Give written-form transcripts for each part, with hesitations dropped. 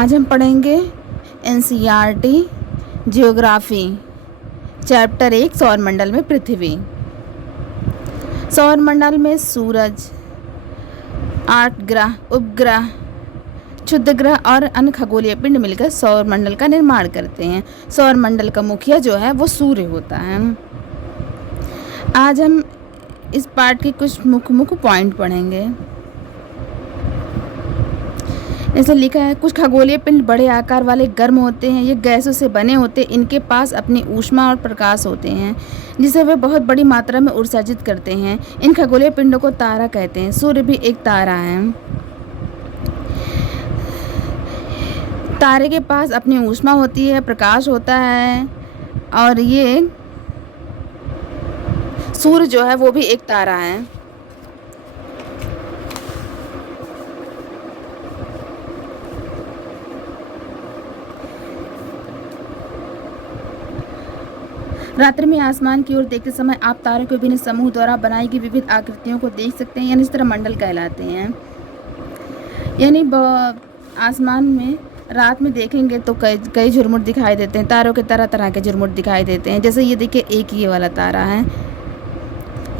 आज हम पढ़ेंगे एनसीईआरटी जियोग्राफी चैप्टर 1 सौरमंडल में पृथ्वी। सौरमंडल में सूरज, 8 ग्रह, उपग्रह, क्षुद्र ग्रह और अन्य खगोलीय पिंड मिलकर सौरमंडल का निर्माण करते हैं। सौरमंडल का मुखिया जो है वो सूर्य होता है। आज हम इस पार्ट के कुछ मुख्य पॉइंट पढ़ेंगे। ऐसे लिखा है, कुछ खगोलीय पिंड बड़े आकार वाले गर्म होते हैं। ये गैसों से बने होते हैं। इनके पास अपनी ऊष्मा और प्रकाश होते हैं जिसे वे बहुत बड़ी मात्रा में उत्सर्जित करते हैं। इन खगोलीय पिंडों को तारा कहते हैं। सूर्य भी एक तारा है। तारे के पास अपनी ऊष्मा होती है, प्रकाश होता है, और ये सूर्य जो है वो भी एक तारा है। रात्रि में आसमान की ओर देखते समय आप तारों के विभिन्न समूह द्वारा बनाई गई विविध आकृतियों को देख सकते हैं, यानी इस तरह मंडल कहलाते हैं। यानी आसमान में रात में देखेंगे तो कई झुरमुट दिखाई देते हैं। तारों के तरह तरह के झुरमुट दिखाई देते हैं। जैसे ये देखिए, एक ये वाला तारा है,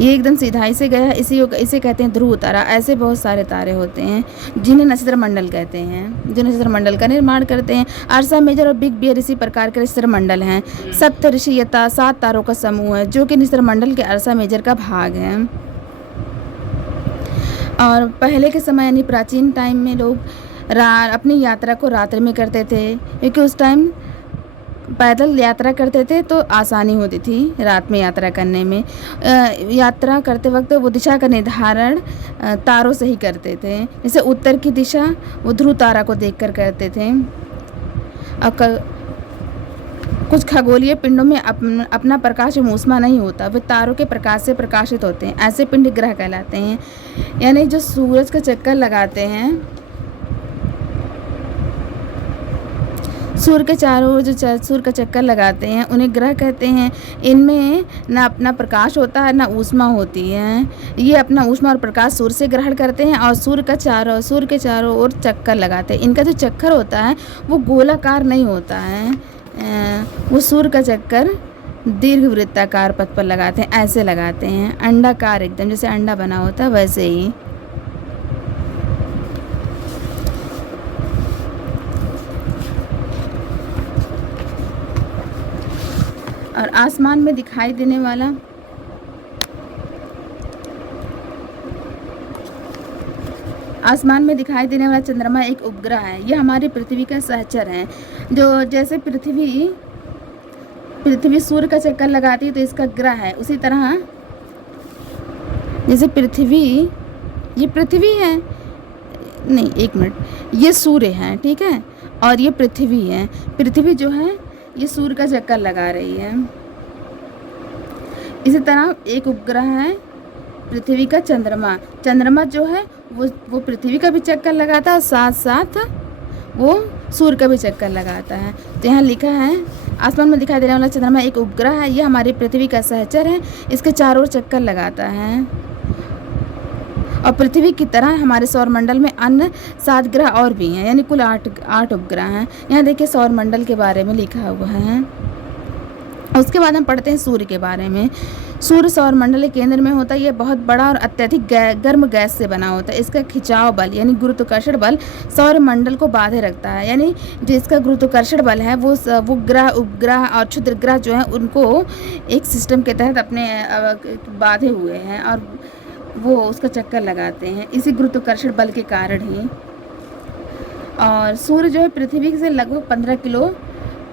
ये एकदम सीधाई से गया है, इसे कहते हैं ध्रुव तारा। ऐसे बहुत सारे तारे होते हैं जिन्हें नक्षत्र मंडल कहते हैं, जो नक्षत्र मंडल का निर्माण करते हैं। अर्सा मेजर और बिग बियर इसी प्रकार के नक्षत्र मंडल हैं। सप्त ऋषि यथा 7 तारों का समूह है जो कि नक्षत्र मंडल के अर्सा मेजर का भाग है। और पहले के समय यानी प्राचीन टाइम में लोग अपनी यात्रा को रात्रि में करते थे, क्योंकि उस टाइम पैदल यात्रा करते थे तो आसानी होती थी रात में यात्रा करने में। यात्रा करते वक्त वो दिशा का निर्धारण तारों से ही करते थे। जैसे उत्तर की दिशा वो ध्रुव तारा को देखकर करते थे। कुछ खगोलीय पिंडों में अपना प्रकाश एवं ऊष्मा नहीं होता, वे तारों के प्रकाश से प्रकाशित होते हैं। ऐसे पिंड ग्रह कहलाते हैं। यानी जो सूरज का चक्कर लगाते हैं, सूर्य के चारों ओर जो सूर्य का चक्कर लगाते हैं, उन्हें ग्रह कहते हैं। इनमें ना अपना प्रकाश होता है ना ऊष्मा होती है। ये अपना ऊष्मा और प्रकाश सूर्य से ग्रहण करते हैं और सूर्य के चारों ओर चक्कर लगाते हैं। इनका जो चक्कर होता है वो गोलाकार नहीं होता है, वो सूर्य का चक्कर दीर्घ वृत्ताकार पथ पर लगाते हैं, ऐसे लगाते हैं, अंडाकार, एकदम जैसे अंडा बना होता है वैसे ही। और आसमान में दिखाई देने वाला चंद्रमा एक उपग्रह है। यह हमारी पृथ्वी का सहचर है। जो जैसे पृथ्वी सूर्य का चक्कर लगाती है तो इसका ग्रह है, उसी तरह जैसे ये पृथ्वी है, नहीं एक मिनट, ये सूर्य है, ठीक है, और ये पृथ्वी है। पृथ्वी जो है ये सूर्य का चक्कर लगा रही है। इसी तरह एक उपग्रह है पृथ्वी का चंद्रमा जो है वो पृथ्वी का भी चक्कर लगाता है और साथ साथ वो सूर्य का भी चक्कर लगाता है। तो यहाँ लिखा है, आसमान में दिखाई देने वाला चंद्रमा एक उपग्रह है। यह हमारी पृथ्वी का सहचर है। इसके चारों ओर चक्कर लगाता है। और पृथ्वी की तरह हमारे सौरमंडल में अन्य 7 ग्रह और भी हैं, यानी कुल 8 उपग्रह हैं। यहाँ देखिए सौरमंडल के बारे में लिखा हुआ है। उसके बाद हम पढ़ते हैं सूर्य के बारे में। सूर्य सौरमंडल के केंद्र में होता है। यह बहुत बड़ा और अत्यधिक गर्म गैस से बना होता है। इसका खिंचाव बल यानी गुरुत्वाकर्षण बल सौरमंडल को बांधे रखता है। यानी जो इसका गुरुत्वाकर्षण बल है वो ग्रह, उपग्रह और क्षुद्र ग्रह जो हैं उनको एक सिस्टम के तहत अपने बांधे हुए हैं और वो उसका चक्कर लगाते हैं, इसी गुरुत्वाकर्षण बल के कारण ही। और सूर्य जो है पृथ्वी से लगभग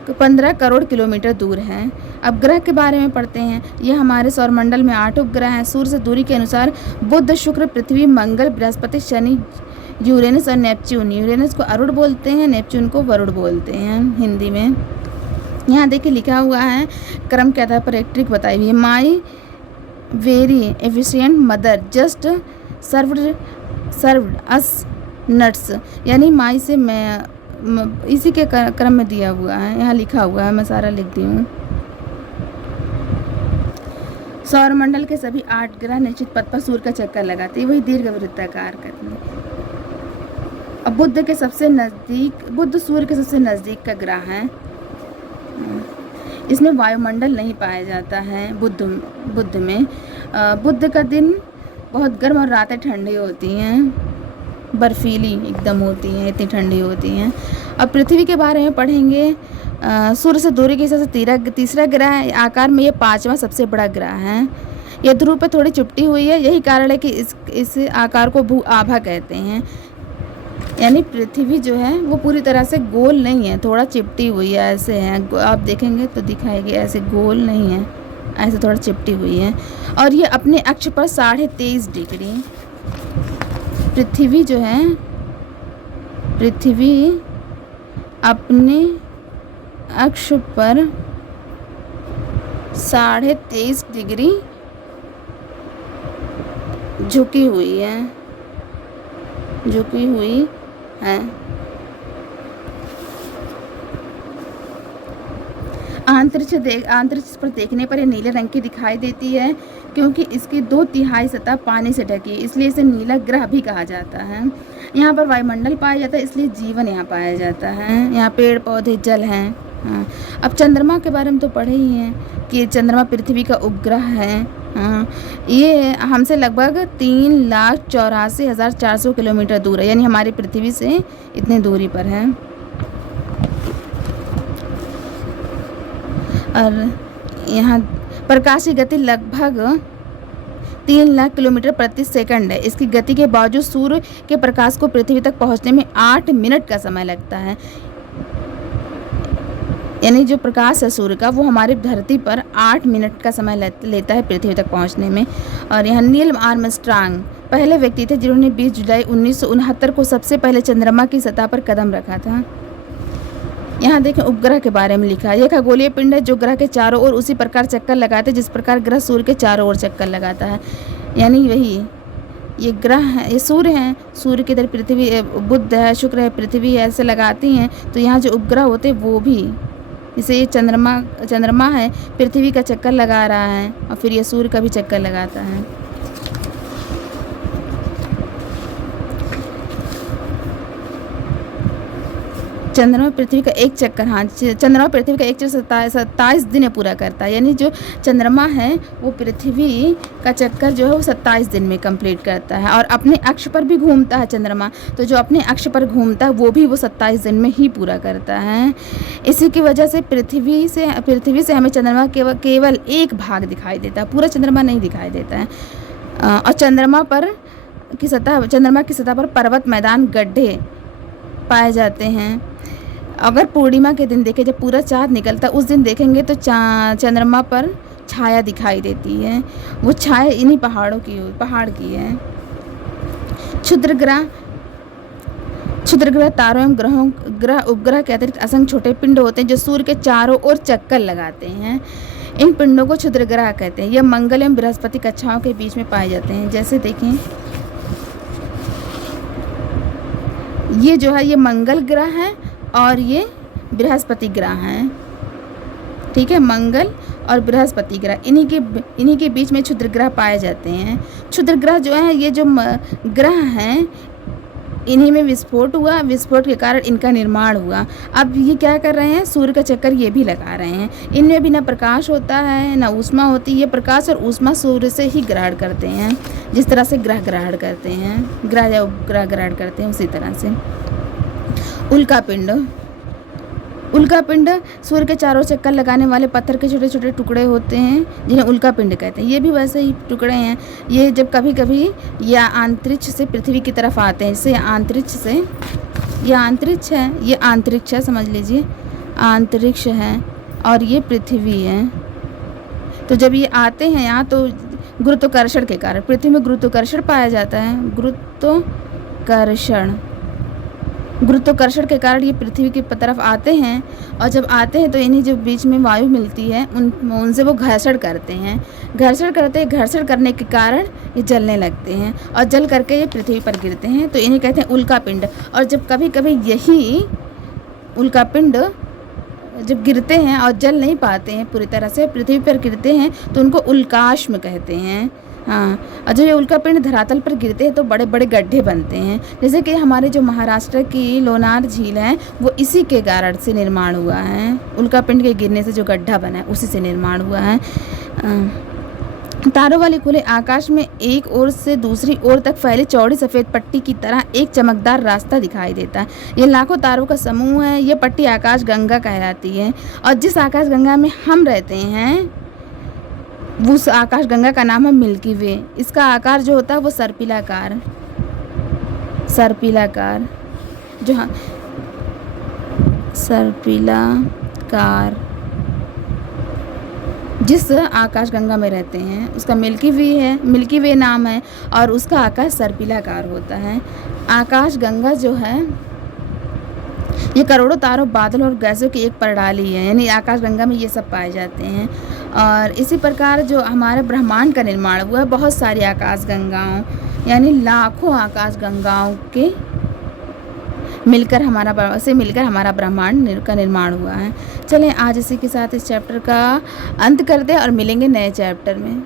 15 करोड़ किलोमीटर दूर है। अब ग्रह के बारे में पढ़ते हैं। यह हमारे सौरमंडल में 8 उपग्रह हैं। सूर्य से दूरी के अनुसार बुध, शुक्र, पृथ्वी, मंगल, बृहस्पति, शनि, यूरेनस और नेपच्यून। यूरेनस को अरुण बोलते हैं, नेपच्यून को वरुण बोलते हैं हिंदी में। यहाँ देखिए लिखा हुआ है, क्रम के आधार पर एक ट्रिक बताई हुई है। My very efficient mother just served us nuts, यानी माई से मैं इसी के क्रम में दिया हुआ है, यहाँ लिखा हुआ है, मैं सारा लिख दी हूँ। सौरमंडल के सभी 8 ग्रह निश्चित पथ पर सूर्य का चक्कर लगाते हैं, वही दीर्घ वृत्ताकार करते हैं। अब बुध सूर्य के सबसे नज़दीक का ग्रह है। इसमें वायुमंडल नहीं पाया जाता है बुध में। बुध का दिन बहुत गर्म और रातें ठंडी होती हैं, बर्फीली एकदम होती हैं, इतनी ठंडी होती हैं। अब पृथ्वी के बारे में पढ़ेंगे। सूर्य से दूरी के हिसाब से तीसरा ग्रह है। आकार में ये 5वां सबसे बड़ा ग्रह है। यह ध्रुव पर थोड़ी चिपटी हुई है, यही कारण है कि इस आकार को भू आभा कहते हैं। यानी पृथ्वी जो है वो पूरी तरह से गोल नहीं है, थोड़ा चिपटी हुई है, ऐसे है। आप देखेंगे तो दिखाएगी, ऐसे गोल नहीं है, ऐसे थोड़ा चिपटी हुई है। और ये अपने अक्ष पर 23.5 डिग्री, पृथ्वी जो है, पृथ्वी अपने अक्ष पर 23.5 डिग्री झुकी हुई है। अंतरिक्ष पर देखने पर ये नीले रंग की दिखाई देती है, क्योंकि इसकी 2/3 सतह पानी से ढकी है, इसलिए इसे नीला ग्रह भी कहा जाता है। यहाँ पर वायुमंडल पाया जाता है, इसलिए जीवन यहाँ पाया जाता है। यहाँ पेड़ पौधे जल हैं। हाँ, अब चंद्रमा के बारे में तो पढ़े ही हैं कि चंद्रमा पृथ्वी का उपग्रह है। हाँ, ये हमसे लगभग 3,84,400 किलोमीटर दूर है, यानी हमारी पृथ्वी से इतने दूरी पर है। और यहाँ प्रकाश की गति लगभग 3 लाख किलोमीटर प्रति सेकंड है। इसकी गति के बावजूद सूर्य के प्रकाश को पृथ्वी तक पहुँचने में 8 मिनट का समय लगता है। यानी जो प्रकाश है सूर्य का, वो हमारी धरती पर 8 मिनट का समय लेता है पृथ्वी तक पहुंचने में। और यहाँ नील आर्मस्ट्रांग पहले व्यक्ति थे जिन्होंने 20 जुलाई 1969 को सबसे पहले चंद्रमा की सतह पर कदम रखा था। यहाँ देखें उपग्रह के बारे में लिखा है। यह खगोलीय पिंड है जो ग्रह के चारों ओर उसी प्रकार चक्कर लगाते हैं जिस प्रकार ग्रह सूर्य के चारों ओर चक्कर लगाता है। यानी वही ये ग्रह है, ये सूर्य हैं, सूर्य की तरफ पृथ्वी, बुध है, शुक्र है, पृथ्वी है, ऐसे लगाती हैं। तो यहाँ जो उपग्रह होते हैं वो भी, जैसे ये चंद्रमा है, पृथ्वी का चक्कर लगा रहा है, और फिर ये सूर्य का भी चक्कर लगाता है। चंद्रमा पृथ्वी का एक चक्कर 27 दिन में पूरा करता है। यानी जो चंद्रमा है वो पृथ्वी का चक्कर जो है वो 27 दिन में कंप्लीट करता है। और अपने अक्ष पर भी घूमता है चंद्रमा, तो जो अपने अक्ष पर घूमता है वो भी वो 27 दिन में ही पूरा करता है। इसी की वजह से पृथ्वी से हमें चंद्रमा केवल एक भाग दिखाई देता है, पूरा चंद्रमा नहीं दिखाई देता है। और चंद्रमा की सतह पर पर्वत, मैदान, गड्ढे पाए जाते हैं। अगर पूर्णिमा के दिन देखें, जब पूरा चाँद निकलता है, उस दिन देखेंगे तो चंद्रमा पर छाया दिखाई देती है। वो छाया इन्हीं पहाड़ की है। क्षुद्र ग्रह तारों एवं उपग्रह के अतिरिक्त असंख्य छोटे पिंड होते हैं जो सूर्य के चारों ओर चक्कर लगाते हैं। इन पिंडों को क्षुद्र ग्रह कहते हैं। यह मंगल एवं बृहस्पति कक्षाओं के बीच में पाए जाते हैं। जैसे देखें, ये जो है ये मंगल ग्रह है और ये बृहस्पति ग्रह हैं। ठीक है, मंगल और बृहस्पति ग्रह, इन्हीं के बीच में क्षुद्र ग्रह पाए जाते हैं। क्षुद्र ग्रह जो है, ये जो ग्रह हैं, इन्हीं में विस्फोट हुआ, विस्फोट के कारण इनका निर्माण हुआ। अब ये क्या कर रहे हैं, सूर्य का चक्कर ये भी लगा रहे हैं। इनमें भी ना प्रकाश होता है ना ऊष्मा होती है। ये प्रकाश और ऊष्मा सूर्य से ही ग्रहण करते हैं, जिस तरह से ग्रह ग्रहण करते हैं, ग्रह या उपग्रह ग्रहण करते हैं, उसी तरह से। उल्का पिंड सूर्य के चारों चक्कर लगाने वाले पत्थर के छोटे छोटे टुकड़े होते हैं, जिन्हें उल्का पिंड कहते हैं। ये भी वैसे ही टुकड़े हैं। ये जब कभी कभी या अंतरिक्ष से पृथ्वी की तरफ आते हैं, जैसे ये अंतरिक्ष है, समझ लीजिए अंतरिक्ष है, और ये पृथ्वी है। तो जब ये आते हैं यहाँ, तो गुरुत्वाकर्षण के कारण, पृथ्वी में गुरुत्वाकर्षण पाया जाता है। गुरुत्वाकर्षण के कारण ये पृथ्वी की तरफ आते हैं, और जब आते हैं तो इन्हीं जो बीच में वायु मिलती है उनसे वो घर्षण करने के कारण ये जलने लगते हैं, और जल करके ये पृथ्वी पर गिरते हैं, तो इन्हें कहते हैं उल्का पिंड। और जब कभी कभी यही उल्का पिंड जब गिरते हैं और जल नहीं पाते हैं, पूरी तरह से पृथ्वी पर गिरते हैं, तो उनको उल्काश्म कहते हैं। हाँ, और जब ये उल्कापिंड धरातल पर गिरते हैं तो बड़े बड़े गड्ढे बनते हैं। जैसे कि हमारे जो महाराष्ट्र की लोनार झील है वो इसी के कारण से निर्माण हुआ है। उल्कापिंड के गिरने से जो गड्ढा बना है उसी से निर्माण हुआ है। तारों वाले खुले आकाश में एक ओर से दूसरी ओर तक फैली चौड़ी सफ़ेद पट्टी की तरह एक चमकदार रास्ता दिखाई देता है। ये लाखों तारों का समूह है। ये पट्टी आकाश गंगा कहलाती है और जिस आकाश गंगा में हम रहते हैं उस आकाश गंगा का नाम है मिल्की वे। इसका आकार जो होता है वो सर्पिलाकार जो हाँ सर्पिलाकार जिस आकाश गंगा में रहते हैं उसका मिल्की वे नाम है और उसका आकाश सर्पिलाकार होता है। आकाश गंगा जो है ये करोड़ों तारों, बादलों और गैसों की एक प्रणाली है, यानी आकाश गंगा में ये सब पाए जाते हैं। और इसी प्रकार जो हमारे ब्रह्मांड का निर्माण हुआ है बहुत सारी आकाश गंगाओं यानी लाखों आकाश गंगाओं के मिलकर हमारा ब्रह्मांड का निर्माण हुआ है। चलें आज इसी के साथ इस चैप्टर का अंत करते हैं और मिलेंगे नए चैप्टर में।